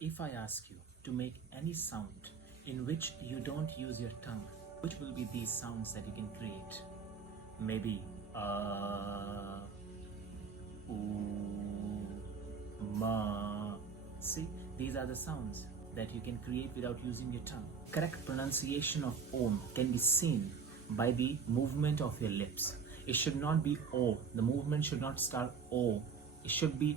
If I ask you to make any sound in which you don't use your tongue, which will be these sounds that you can create? Maybe ooh, ma. See, these are the sounds that you can create without using your tongue. Correct pronunciation of Om can be seen by the movement of your lips. It should not be O. The movement should not start O. It should be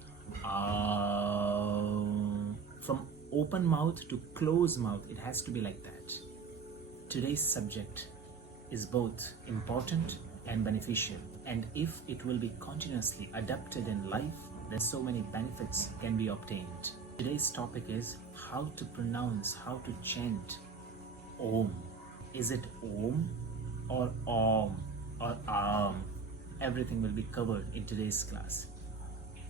from open mouth to closed mouth. It has to be like that. Today's subject is both important and beneficial, and if it will be continuously adapted in life, then so many benefits can be obtained. Today's topic is how to pronounce, how to chant Om. Is it Om or Om or Am? Everything will be covered in today's class.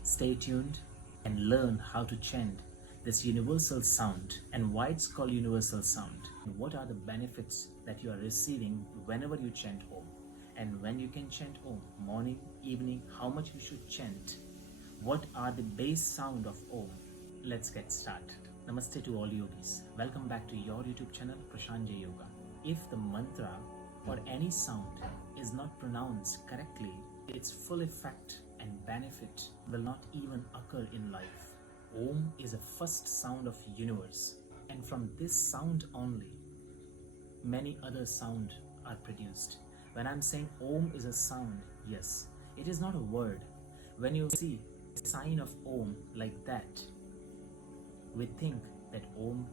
Stay tuned and learn how to chant this universal sound and why it's called universal sound. What are the benefits that you are receiving whenever you chant Om? And when you can chant Om, morning, evening, how much you should chant? What are the base sound of Om? Let's get started. Namaste to all yogis. Welcome back to your YouTube channel, Prashant J Yoga. If the mantra or any sound is not pronounced correctly, its full effect and benefit will not even occur in life. Om is the first sound of universe, and from this sound only, many other sound are produced. When I'm saying Om is a sound, yes, it is not a word. When you see a sign of Om like that, we think that Om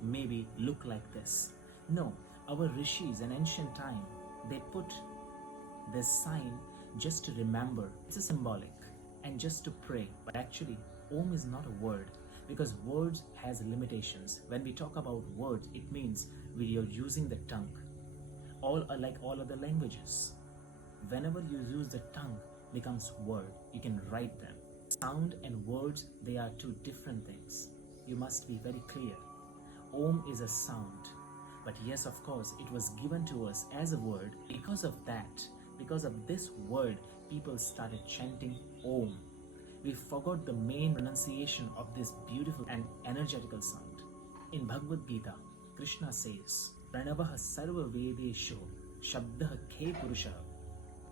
maybe look like this. No, our rishis in ancient time, they put this sign just to remember. It's a symbolic and just to pray. But actually, Om is not a word, because words has limitations. When we talk about words, it means we are using the tongue. All are like all other languages. Whenever you use the tongue, becomes word. You can write them. Sound and words, they are two different things. You must be very clear. Om is a sound. But yes, of course, it was given to us as a word. Because of that, because of this word, people started chanting Om. We forgot the main pronunciation of this beautiful and energetical sound. In Bhagavad Gita, Krishna says, Pranavaha sarva vedesho shabdah ke purusha.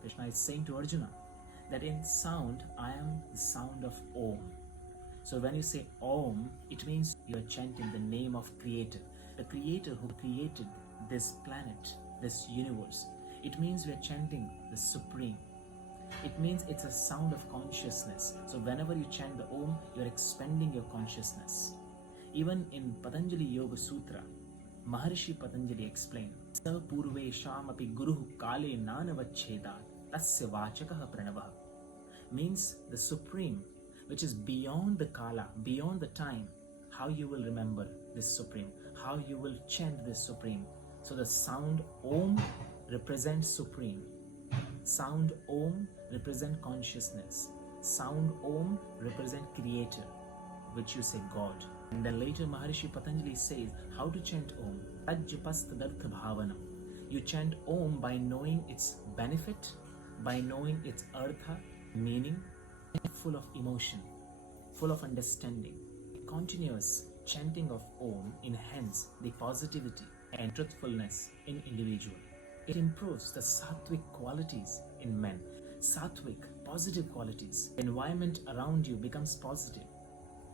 Krishna is saying to Arjuna that in sound, I am the sound of Om. So when you say Om, it means you are chanting the name of Creator, the Creator who created this planet, this universe. It means we are chanting the Supreme. It means it's a sound of consciousness. So whenever you chant the Om, you're expanding your consciousness. Even in Patanjali Yoga Sutra, Maharishi Patanjali explained, Sa purve shamapi guruhu kale nanavacheda tasya vachakaha pranavaha. Means the Supreme, which is beyond the kala, beyond the time, how you will remember this Supreme, how you will chant this Supreme. So the sound Om represents Supreme. Sound Om represent consciousness. Sound Om represent Creator, which you say God. And then later Maharishi Patanjali says how to chant Om. Tajjapastadartha bhavanam. You chant Om by knowing its benefit, by knowing its artha, meaning, full of emotion, full of understanding. Continuous chanting of Om enhances the positivity and truthfulness in individual. It improves the sattvic qualities in men. Sattvic, positive qualities. The environment around you becomes positive.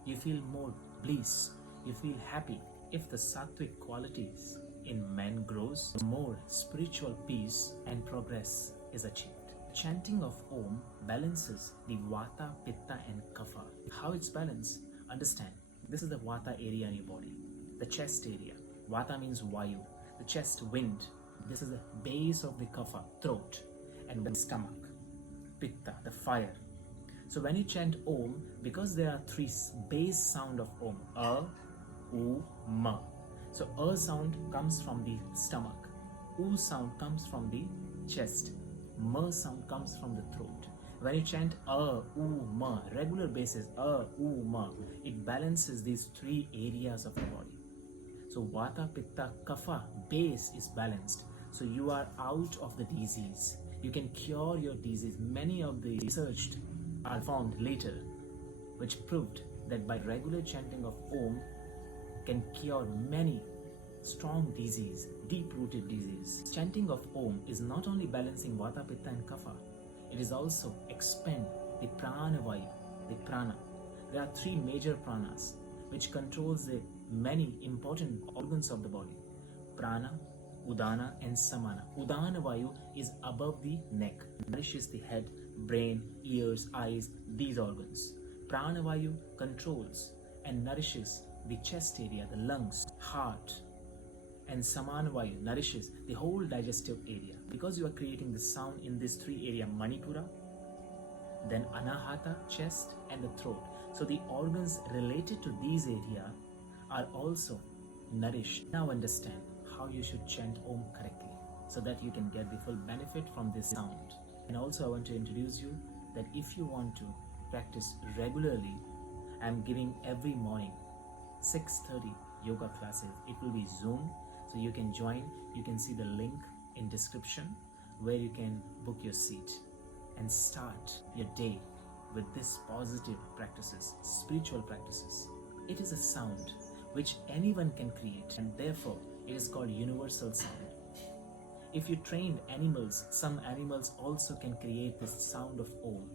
You feel more bliss. You feel happy. If the sattvic qualities in men grows, more spiritual peace and progress is achieved. Chanting of Om balances the Vata, Pitta and Kapha. How it's balanced? Understand. This is the Vata area in your body. The chest area. Vata means Vayu. The chest, wind. This is the base of the kapha, throat, and the stomach, pitta, the fire. So when you chant Om, because there are three base sound of Om, A, U, Ma. So A sound comes from the stomach, U sound comes from the chest, Ma sound comes from the throat. When you chant A, U, Ma, regular basis, A, U, Ma, it balances these three areas of the body. So Vata, Pitta, Kapha, base is balanced. So you are out of the disease. You can cure your disease. Many of the research are found later, which proved that by regular chanting of Om, can cure many strong disease, deep-rooted disease. Chanting of Om is not only balancing Vata, Pitta and Kapha, it is also expend the prana vayu, the prana. There are three major pranas which controls the many important organs of the body. Prana, Udana and Samana. Udana vayu is above the neck, nourishes the head, brain, ears, eyes, these organs. Prana vayu controls and nourishes the chest area, the lungs, heart, and Samana vayu nourishes the whole digestive area. Because you are creating the sound in these three areas, Manipura, then Anahata, chest, and the throat. So the organs related to these areas are also nourished. Now understand how you should chant Om correctly so that you can get the full benefit from this sound. And also I want to introduce you that if you want to practice regularly, I am giving every morning 6:30 yoga classes. It will be Zoom, so you can join. You can see the link in description where you can book your seat and start your day with this positive practices, spiritual practices. It is a sound which anyone can create, and therefore it is called universal sound. If you trained animals, some animals also can create this sound of Om.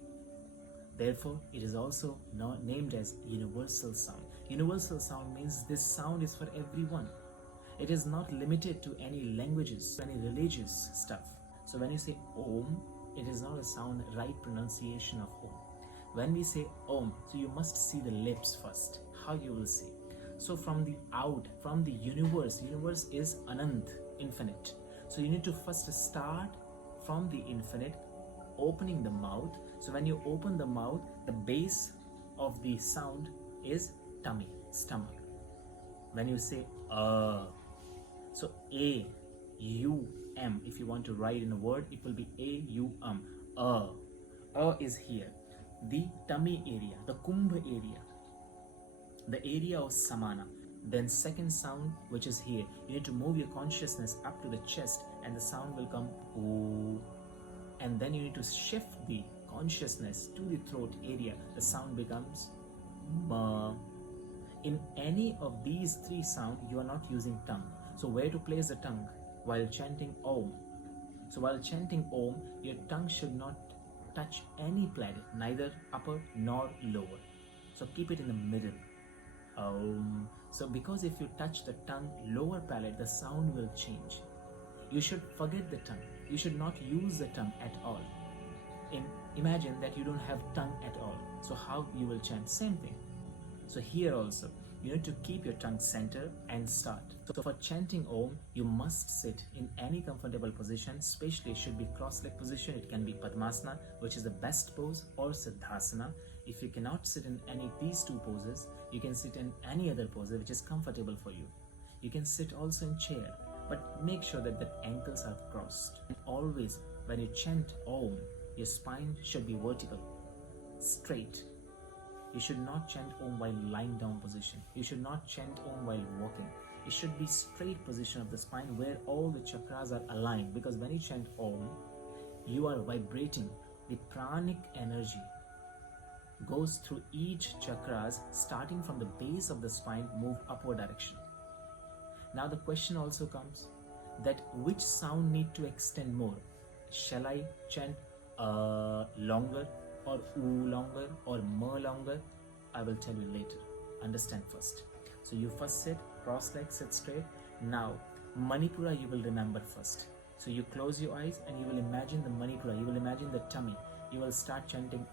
Therefore, it is also named as universal sound. Universal sound means this sound is for everyone. It is not limited to any languages, any religious stuff. So when you say Om, it is not a sound right pronunciation of Om. When we say Om, so you must see the lips first, how you will see. So from the out, from the universe is Anant, infinite. So you need to first start from the infinite, opening the mouth. So when you open the mouth, the base of the sound is tummy, stomach. When you say so A, U, M, if you want to write in a word, it will be A, U, is here. The tummy area, the kumbh area, the area of Samana. Then second sound, which is here, you need to move your consciousness up to the chest and the sound will come O. And then you need to shift the consciousness to the throat area. The sound becomes Ma. In any of these three sounds, you are not using tongue. So where to place the tongue? While chanting Om. So while chanting Om, your tongue should not touch any planet, neither upper nor lower. So keep it in the middle. Om. So because if you touch the tongue, lower palate, the sound will change. You should forget the tongue. You should not use the tongue at all. Imagine that you don't have tongue at all. So how you will chant? Same thing. So here also, you need to keep your tongue center and start. So for chanting Om, you must sit in any comfortable position, especially it should be cross-leg position. It can be Padmasana, which is the best pose, or Siddhasana. If you cannot sit in any of these two poses, you can sit in any other pose which is comfortable for you. You can sit also in chair, but make sure that the ankles are crossed. And always, when you chant Om, your spine should be vertical, straight. You should not chant Om while lying down position. You should not chant Om while walking. It should be straight position of the spine where all the chakras are aligned. Because when you chant Om, you are vibrating. The pranic energy goes through each chakras, starting from the base of the spine, move upward direction. Now the question also comes that which sound need to extend more? Shall I chant longer, or oo longer, or ma longer? I will tell you later. Understand first. So you first sit, cross legs, sit straight. Now Manipura you will remember first. So you close your eyes and you will imagine the Manipura. You will imagine the tummy. You will start chanting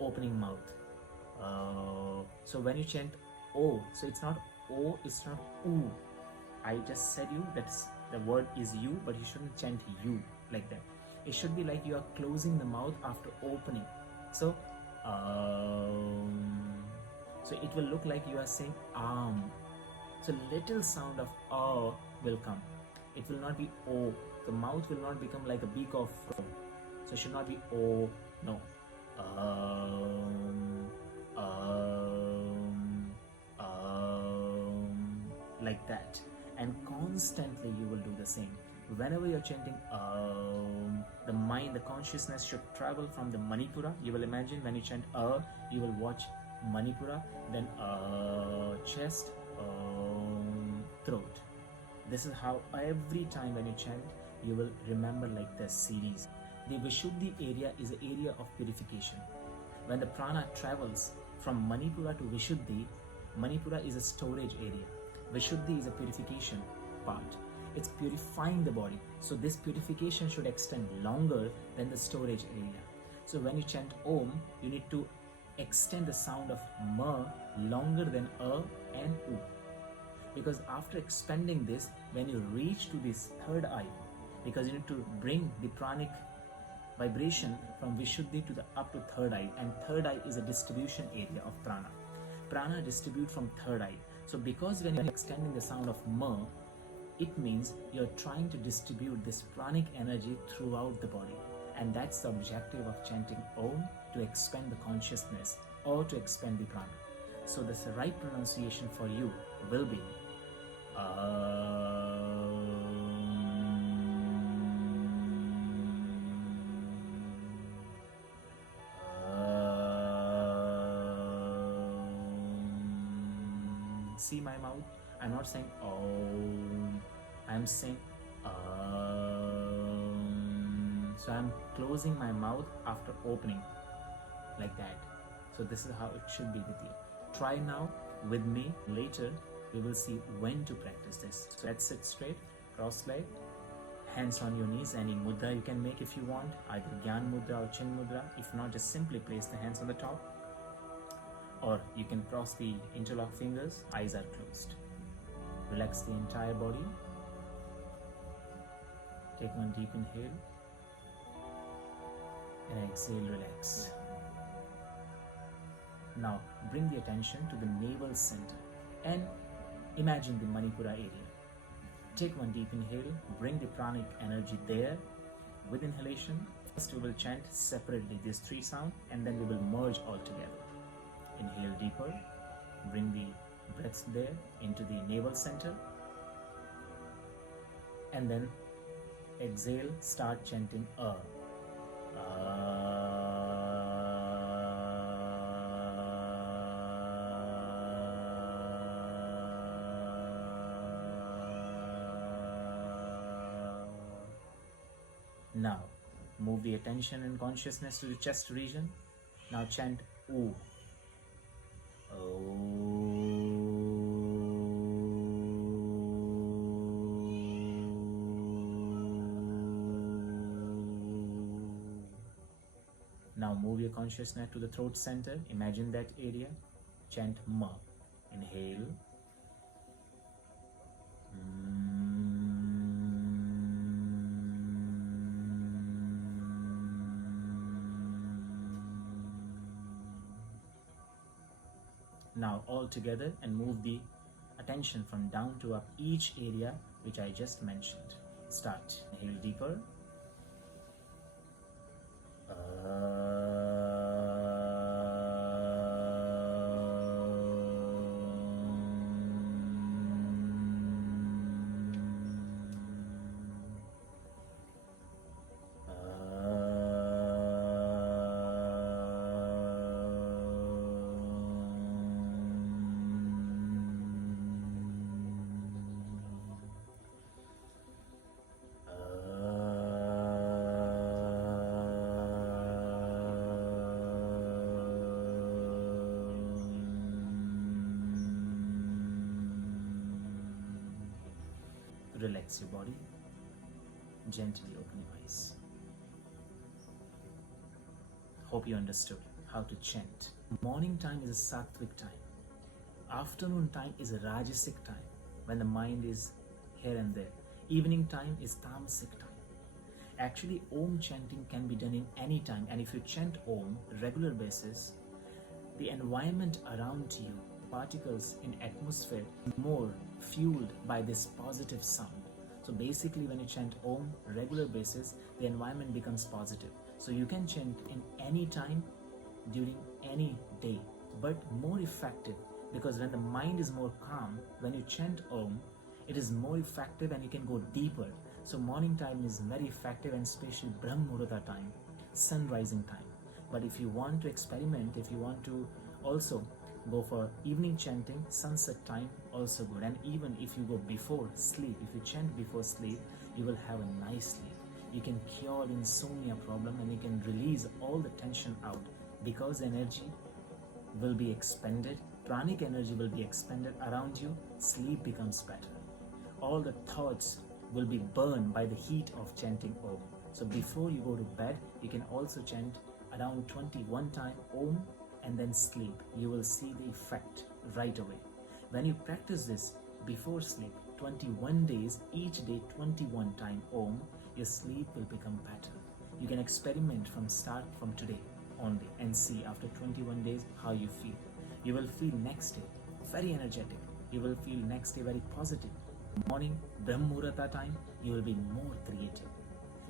opening mouth. So when you chant O, so it's not O, it's not oo. I just said you that the word is you, but you shouldn't chant you like that. It should be like you are closing the mouth after opening. So it will look like you are saying So little sound of will come. It will not be O. The mouth will not become like a beak of frog. So it should not be O. No. Like that. And constantly you will do the same. Whenever you're chanting the mind, the consciousness should travel from the Manipura. You will imagine when you chant you will watch Manipura, then chest, throat. This is how every time when you chant, you will remember like this series. The Vishuddhi area is an area of purification. When the prana travels from Manipura to Vishuddhi, Manipura is a storage area. Vishuddhi is a purification part. It's purifying the body. So this purification should extend longer than the storage area. So when you chant Om, you need to extend the sound of Ma longer than A and U. Because after expanding this, when you reach to this third eye, because you need to bring the pranic vibration from Vishuddhi to the up to third eye, and third eye is a distribution area of prana. Prana distribute from third eye. So because when you're extending the sound of Ma, it means you're trying to distribute this pranic energy throughout the body. And that's the objective of chanting Om, to expand the consciousness or to expand the prana. So the right pronunciation for you will be See my mouth? I'm not saying Om, I'm saying So I'm closing my mouth after opening, like that. So this is how it should be with you. Try now with me. Later we will see when to practice this. So let's sit straight, cross leg, hands on your knees. Any mudra you can make if you want, either Gyan mudra or Chin mudra. If not, just simply place the hands on the top, or you can cross the interlock fingers. Eyes are closed. Relax the entire body. Take one deep inhale and exhale, relax. Now bring the attention to the navel center and imagine the Manipura area. Take one deep inhale, bring the pranic energy there. With inhalation, first we will chant separately these three sounds, and then we will merge all together. Inhale deeper, bring the breath there into the navel center, and then exhale, start chanting A. Now move the attention and consciousness to the chest region. Now chant U. Now move your consciousness to the throat center. Imagine that area. Chant Ma. Inhale. Now all together, and move the attention from down to up each area which I just mentioned. Start. Inhale deeper. Relax your body. Gently open your eyes. Hope you understood how to chant. Morning time is a sattvic time. Afternoon time is a rajasic time, when the mind is here and there. Evening time is tamasic time. Actually, Om chanting can be done in any time, and if you chant Om regular basis, the environment around you, particles in atmosphere, more fueled by this positive sound. So basically, when you chant Om regular basis, the environment becomes positive. So you can chant in any time during any day, but more effective, because when the mind is more calm, when you chant Om, it is more effective and you can go deeper. So morning time is very effective, and especially Brahm Muhurta time, sun rising time. But if you want to experiment, if you want to Also, go for evening chanting, sunset time, also good. And even if you go before sleep, if you chant before sleep, you will have a nice sleep. You can cure insomnia problem and you can release all the tension out because energy will be expended, pranic energy will be expended around you, sleep becomes better. All the thoughts will be burned by the heat of chanting Om. So before you go to bed, you can also chant around 21 times Om and then sleep. You will see the effect right away. When you practice this before sleep, 21 days, each day 21 times Om, your sleep will become better. You can experiment from today only and see after 21 days how you feel. You will feel next day very energetic. You will feel next day very positive. Morning, Brahm Muhurta time, you will be more creative.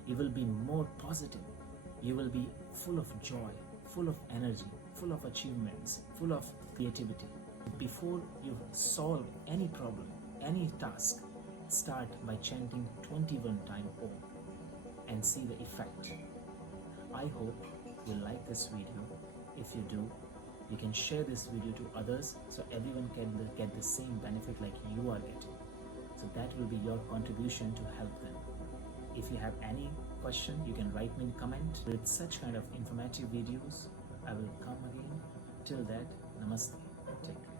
You will be more positive. You will be full of joy, full of energy, full of achievements, full of creativity. Before you solve any problem, any task, start by chanting 21 times Om and see the effect. I hope you like this video. If you do, you can share this video to others so everyone can get the same benefit like you are getting. So that will be your contribution to help them. If you have any question, you can write me in comment. With such kind of informative videos, I will come again. Till that, namaste. Take care.